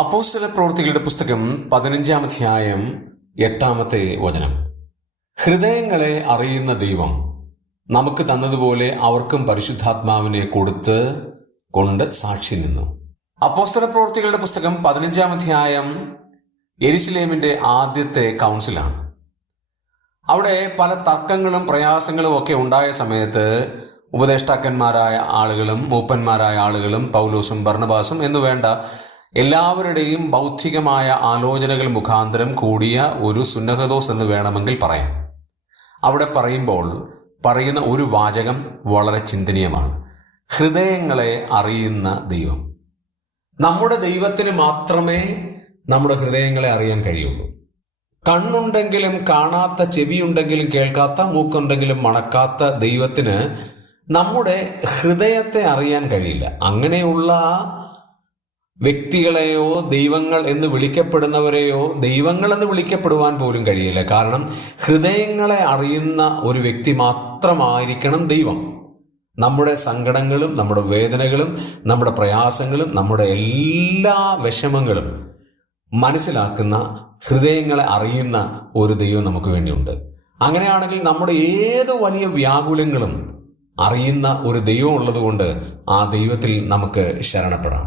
അപ്പോസ്തല പ്രവൃത്തികളുടെ പുസ്തകം 15-ാം അധ്യായം 8-ാമത്തെ വചനം. ഹൃദയങ്ങളെ അറിയുന്ന ദൈവം നമുക്ക് തന്നതുപോലെ അവർക്കും പരിശുദ്ധാത്മാവിനെ കൊടുത്ത് കൊണ്ട് സാക്ഷി നിന്നു. അപ്പോസ്തല പ്രവൃത്തികളുടെ പുസ്തകം 15-ാം അധ്യായം യെരുശലേമിന്റെ ആദ്യത്തെ കൗൺസിലാണ്. അവിടെ പല തർക്കങ്ങളും പ്രയാസങ്ങളും ഒക്കെ ഉണ്ടായ സമയത്ത് ഉപദേഷ്ടാക്കന്മാരായ ആളുകളും മൂപ്പന്മാരായ ആളുകളും പൗലോസും ബർന്നബാസും എന്നുവേണ്ട എല്ലാവരുടെയും ബൗദ്ധികമായ ആലോചനകൾ മുഖാന്തരം കൂടിയ ഒരു സുന്നഹദോസ് എന്ന് വേണമെങ്കിൽ പറയാം. അവിടെ പറയുന്ന ഒരു വാചകം വളരെ ചിന്തനീയമാണ്. ഹൃദയങ്ങളെ അറിയുന്ന ദൈവം. നമ്മുടെ ദൈവത്തിന് മാത്രമേ നമ്മുടെ ഹൃദയങ്ങളെ അറിയാൻ കഴിയുള്ളൂ. കണ്ണുണ്ടെങ്കിലും കാണാത്ത, ചെവിയുണ്ടെങ്കിലും കേൾക്കാത്ത, മൂക്കുണ്ടെങ്കിലും മണക്കാത്ത ദൈവത്തിന് നമ്മുടെ ഹൃദയത്തെ അറിയാൻ കഴിയില്ല. അങ്ങനെയുള്ള വ്യക്തികളെയോ ദൈവങ്ങൾ എന്ന് വിളിക്കപ്പെടുന്നവരെയോ ദൈവങ്ങൾ എന്ന് വിളിക്കപ്പെടുവാൻ പോലും കഴിയില്ല. കാരണം ഹൃദയങ്ങളെ അറിയുന്ന ഒരു വ്യക്തി മാത്രമായിരിക്കണം ദൈവം. നമ്മുടെ സങ്കടങ്ങളും നമ്മുടെ വേദനകളും നമ്മുടെ പ്രയാസങ്ങളും നമ്മുടെ എല്ലാ വിഷമങ്ങളും മനസ്സിലാക്കുന്ന, ഹൃദയങ്ങളെ അറിയുന്ന ഒരു ദൈവം നമുക്ക് വേണ്ടിയുണ്ട്. അങ്ങനെയാണെങ്കിൽ നമ്മുടെ ഏത് വലിയ വ്യാകുലങ്ങളും അറിയുന്ന ഒരു ദൈവം ഉള്ളതുകൊണ്ട് ആ ദൈവത്തിൽ നമുക്ക് ശരണപ്പെടാം.